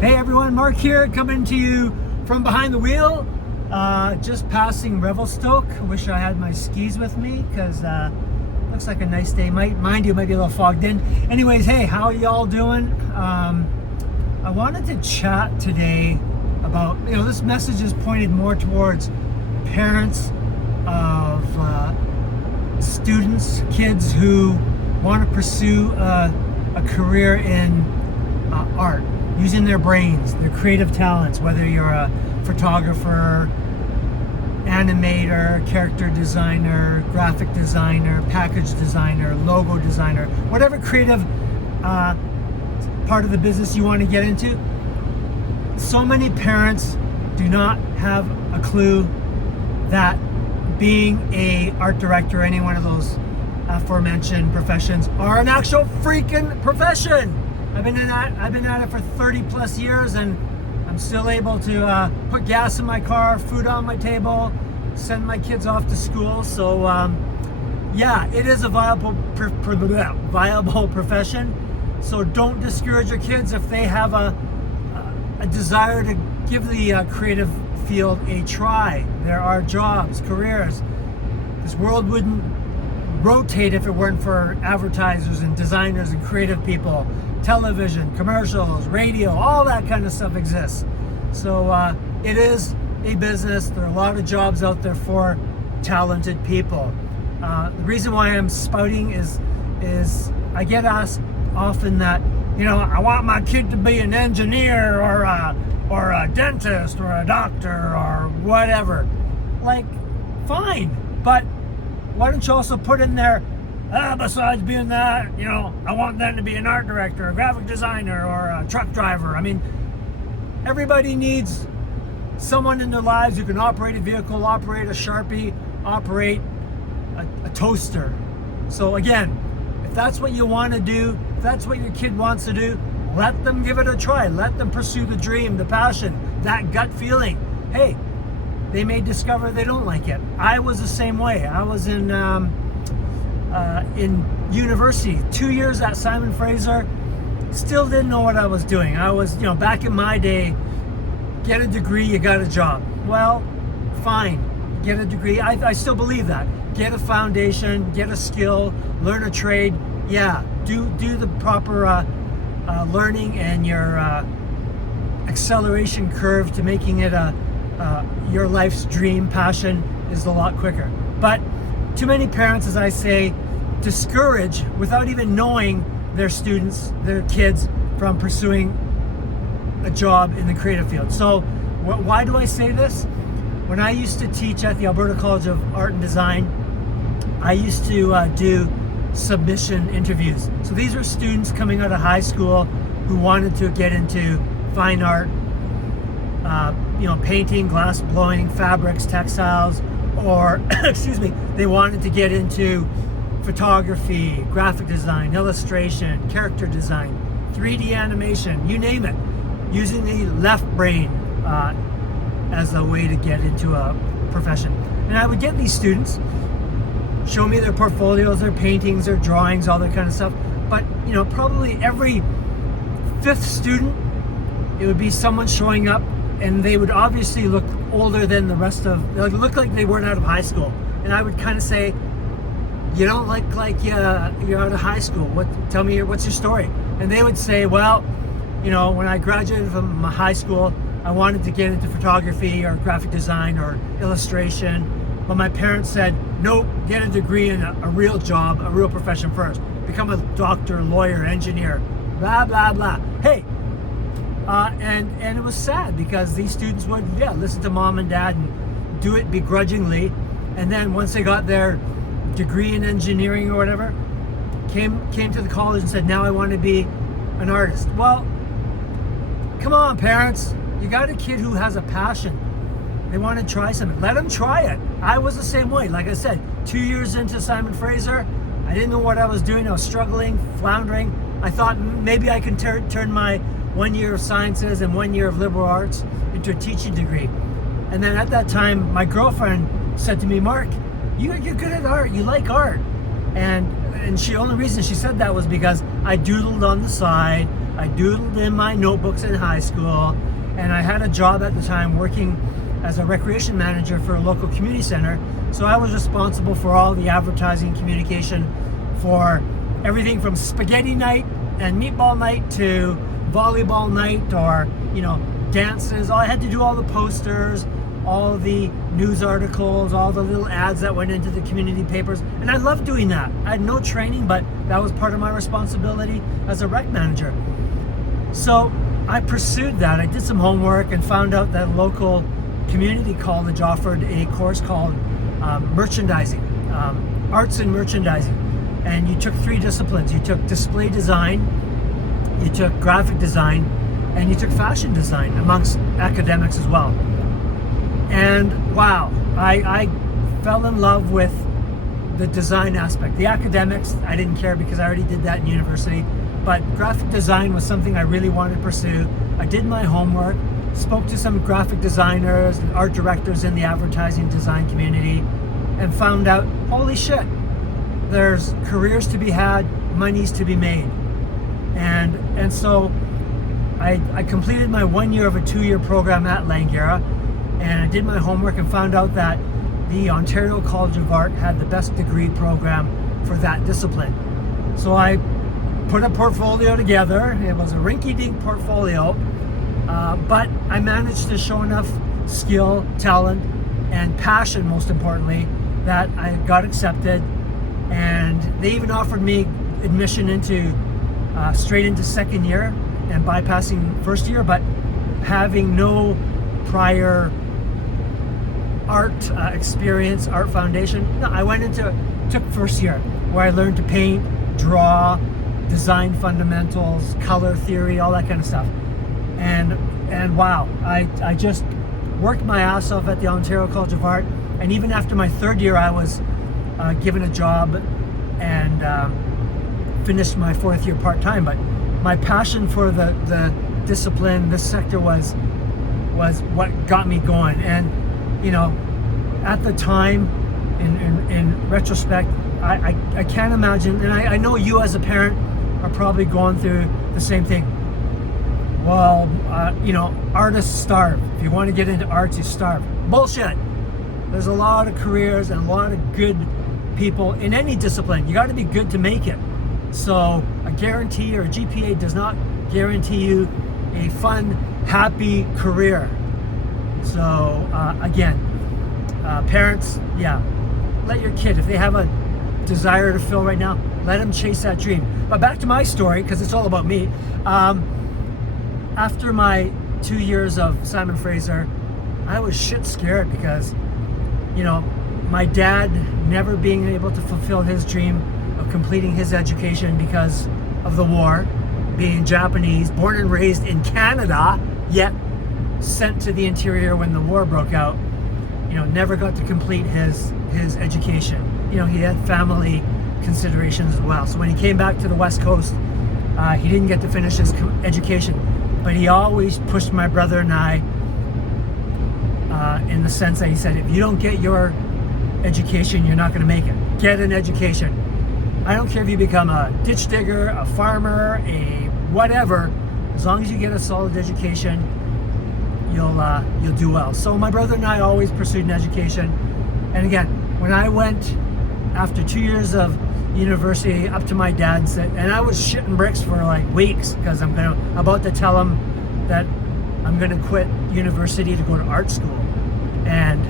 Hey everyone, Mark here, coming to you from behind the wheel. Just passing Revelstoke. Wish I had my skis with me because looks like a nice day. Mind you, might be a little fogged in. Anyways, hey, how y'all doing? I wanted to chat today about, this message is pointed more towards parents of students, kids who want to pursue a career in art, using their brains, their creative talents, whether you're a photographer, animator, character designer, graphic designer, package designer, logo designer, whatever creative part of the business you want to get into. So many parents do not have a clue that being a art director, any one of those aforementioned professions, are an actual freaking profession. I've been at it for 30 plus years, and I'm still able to put gas in my car, food on my table, send my kids off to school. So yeah, it is a viable profession. So don't discourage your kids if they have a desire to give the creative field a try. There are jobs, careers. This world wouldn't rotate if it weren't for advertisers and designers and creative people. Television, commercials, radio, all that kind of stuff exists. So it is a business. There are a lot of jobs out there for talented people. The reason why I'm spouting is I get asked often that, I want my kid to be an engineer or a dentist or a doctor or whatever. Like, fine, but why don't you also put in there, besides being that, I want them to be an art director, a graphic designer, or a truck driver. I mean, everybody needs someone in their lives who can operate a vehicle, operate a Sharpie, operate a toaster. So again, if that's what you want to do, if that's what your kid wants to do, let them give it a try. Let them pursue the dream, the passion, that gut feeling. Hey, they may discover they don't like it. I was the same way. I was in university, 2 years at Simon Fraser, still didn't know what I was doing. I was, back in my day, get a degree, you got a job. Well, fine, get a degree. I still believe that. Get a foundation, get a skill, learn a trade. Yeah, do the proper learning and your acceleration curve to making it your life's dream, passion is a lot quicker. But too many parents, as I say, discourage without even knowing their students, their kids, from pursuing a job in the creative field. So why do I say this? When I used to teach at the Alberta College of Art and Design, I used to do submission interviews. So these were students coming out of high school who wanted to get into fine art, painting, glass blowing, fabrics, textiles, or excuse me, they wanted to get into photography, graphic design, illustration, character design, 3D animation, you name it, using the left brain as a way to get into a profession. And I would get these students show me their portfolios, their paintings, their drawings, all that kind of stuff. But probably every fifth student, it would be someone showing up, and they would obviously look older than the rest of, they look like they weren't out of high school. And I would kind of say, you don't look like you're out of high school. Tell me, what's your story? And they would say, well, when I graduated from my high school, I wanted to get into photography or graphic design or illustration. But my parents said, nope, get a degree in a real job, a real profession first. Become a doctor, lawyer, engineer, blah, blah, blah. Hey, and it was sad because these students would, listen to mom and dad and do it begrudgingly. And then once they got their degree in engineering or whatever, came to the college and said, now I want to be an artist. Well, come on, parents. You got a kid who has a passion. They want to try something. Let them try it. I was the same way. Like I said, 2 years into Simon Fraser, I didn't know what I was doing. I was struggling, floundering. I thought maybe I can turn my 1 year of sciences and 1 year of liberal arts into a teaching degree. And then at that time, my girlfriend said to me, Mark, you're good at art. You like art. And and she only reason she said that was because I doodled on the side. I doodled in my notebooks in high school, and I had a job at the time working as a recreation manager for a local community center. So I was responsible for all the advertising communication for everything from spaghetti night and meatball night to volleyball night, or dances. I had to do all the posters, all the news articles, all the little ads that went into the community papers, and I loved doing that. I had no training, but that was part of my responsibility as a rec manager. So I pursued that. I did some homework and found out that a local community college offered a course called merchandising, arts and merchandising. And you took 3 disciplines. You took display design, you took graphic design, and you took fashion design, amongst academics as well. And wow, I fell in love with the design aspect. The academics, I didn't care because I already did that in university. But graphic design was something I really wanted to pursue. I did my homework, spoke to some graphic designers and art directors in the advertising design community, and found out, holy shit, there's careers to be had, monies to be made. And so I completed my 1 year of a 2-year program at Langara, and I did my homework and found out that the Ontario College of Art had the best degree program for that discipline. So I put a portfolio together. It was a rinky-dink portfolio, but I managed to show enough skill, talent, and passion, most importantly, that I got accepted. And they even offered me admission into straight into second year and bypassing first year, but having no prior art experience, art foundation. No, I took first year, where I learned to paint, draw, design fundamentals, color theory, all that kind of stuff. And wow, I just worked my ass off at the Ontario College of Art. And even after my 3rd year, I was given a job and finished my 4th year part-time. But my passion for the discipline, this sector, was what got me going. And at the time, in retrospect, I can't imagine, and I know you as a parent are probably going through the same thing. Well, artists starve. If you want to get into arts, you starve. Bullshit. There's a lot of careers and a lot of good people in any discipline. You got to be good to make it. So a guarantee or a GPA does not guarantee you a fun, happy career. So again, parents, let your kid, if they have a desire to fill right now, let them chase that dream. But back to my story, because it's all about me. After my 2 years of Simon Fraser, I was shit scared because, my dad never being able to fulfill his dream of completing his education because of the war, being Japanese, born and raised in Canada, yet sent to the interior when the war broke out, never got to complete his education. He had family considerations as well. So when he came back to the West Coast, he didn't get to finish his education. But he always pushed my brother and I in the sense that he said, if you don't get your education, you're not going to make it. Get an education. I don't care if you become a ditch digger, a farmer, a whatever, as long as you get a solid education, you'll do well. So my brother and I always pursued an education. And again, when I went after 2 years of university up to my dad and said, and I was shitting bricks for like weeks because I'm about to tell him that I'm gonna quit university to go to art school. And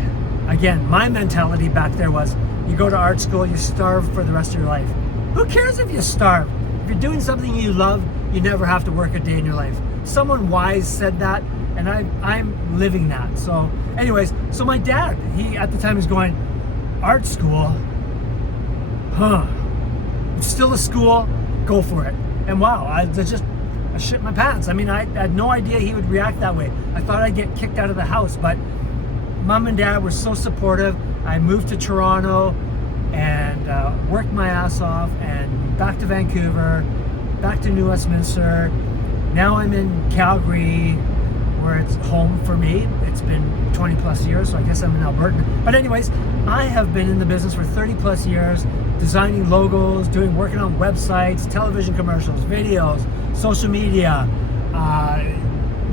again, my mentality back there was, you go to art school, you starve for the rest of your life. Who cares if you starve? If you're doing something you love, you never have to work a day in your life. Someone wise said that, and I'm living that. So anyways, so my dad, he at the time was going, art school? It's still a school, go for it. And wow, I shit my pants. I mean, I had no idea he would react that way. I thought I'd get kicked out of the house, but mom and dad were so supportive. I moved to Toronto and worked my ass off, and back to Vancouver, back to New Westminster. Now I'm in Calgary, where it's home for me. It's been 20 plus years, so I guess I'm an Albertan. But anyways, I have been in the business for 30 plus years, designing logos, working on websites, television commercials, videos, social media,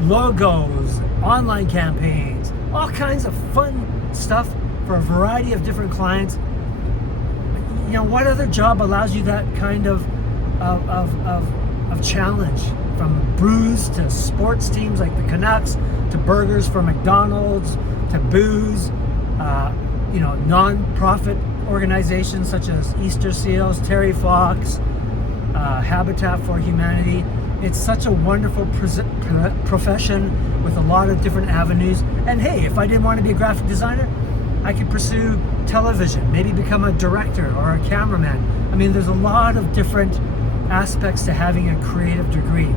logos, online campaigns, all kinds of fun stuff for a variety of different clients. You know, what other job allows you that kind of challenge? From brews to sports teams like the Canucks, to burgers for McDonald's, to booze, you know, non-profit organizations such as Easter Seals, Terry Fox, Habitat for Humanity. It's such a wonderful profession with a lot of different avenues. And hey, if I didn't want to be a graphic designer, I could pursue television, maybe become a director or a cameraman. I mean, there's a lot of different aspects to having a creative degree.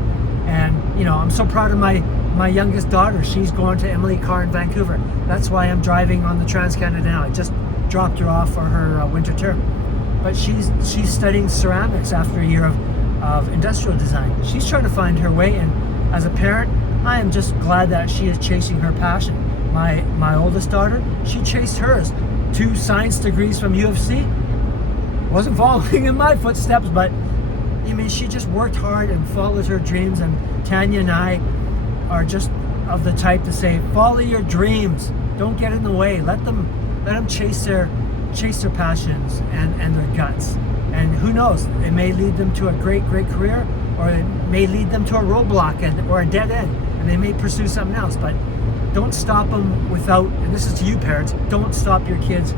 And you know, I'm so proud of my youngest daughter. She's going to Emily Carr in Vancouver. That's why I'm driving on the Trans-Canada now. I just dropped her off for her winter term. But she's studying ceramics after a year of industrial design. She's trying to find her way, and as a parent, I am just glad that she is chasing her passion. My oldest daughter, she chased hers. 2 science degrees from U of C. Wasn't following in my footsteps, but I mean, she just worked hard and followed her dreams. And Tanya and I are just of the type to say, follow your dreams. Don't get in the way. Let them chase their passions and their guts. And who knows? It may lead them to a great career, or it may lead them to a roadblock or a dead end, and they may pursue something else. But don't stop them without, and this is to you parents, don't stop your kids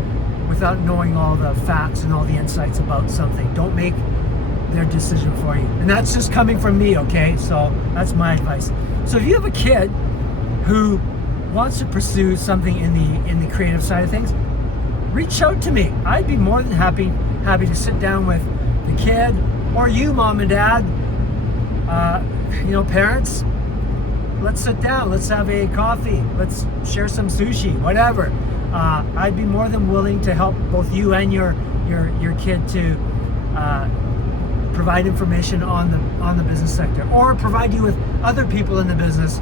without knowing all the facts and all the insights about something. Don't make their decision for you. And that's just coming from me, okay? So that's my advice. So if you have a kid who wants to pursue something in the creative side of things, reach out to me. I'd be more than happy to sit down with the kid, or you, mom and dad, you know, parents. Let's sit down, let's have a coffee, let's share some sushi, whatever. I'd be more than willing to help both you and your kid to provide information on the business sector, or provide you with other people in the business,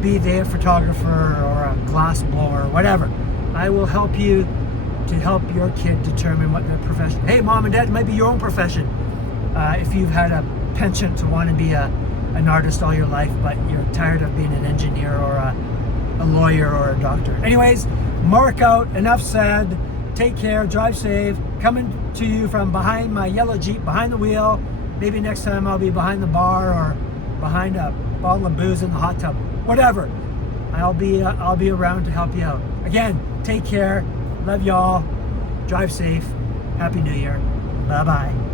be they a photographer or a glass blower, whatever. I will help you to help your kid determine what their profession. Hey, mom and dad, it might be your own profession. If you've had a penchant to want to be an artist all your life, but you're tired of being an engineer or a lawyer or a doctor. Anyways, mark out, enough said. Take care, drive safe. Coming to you from behind my yellow Jeep, behind the wheel. Maybe next time I'll be behind the bar or behind a bottle of booze in the hot tub. Whatever. I'll be around to help you out. Again, take care. Love y'all. Drive safe. Happy New Year. Bye-bye.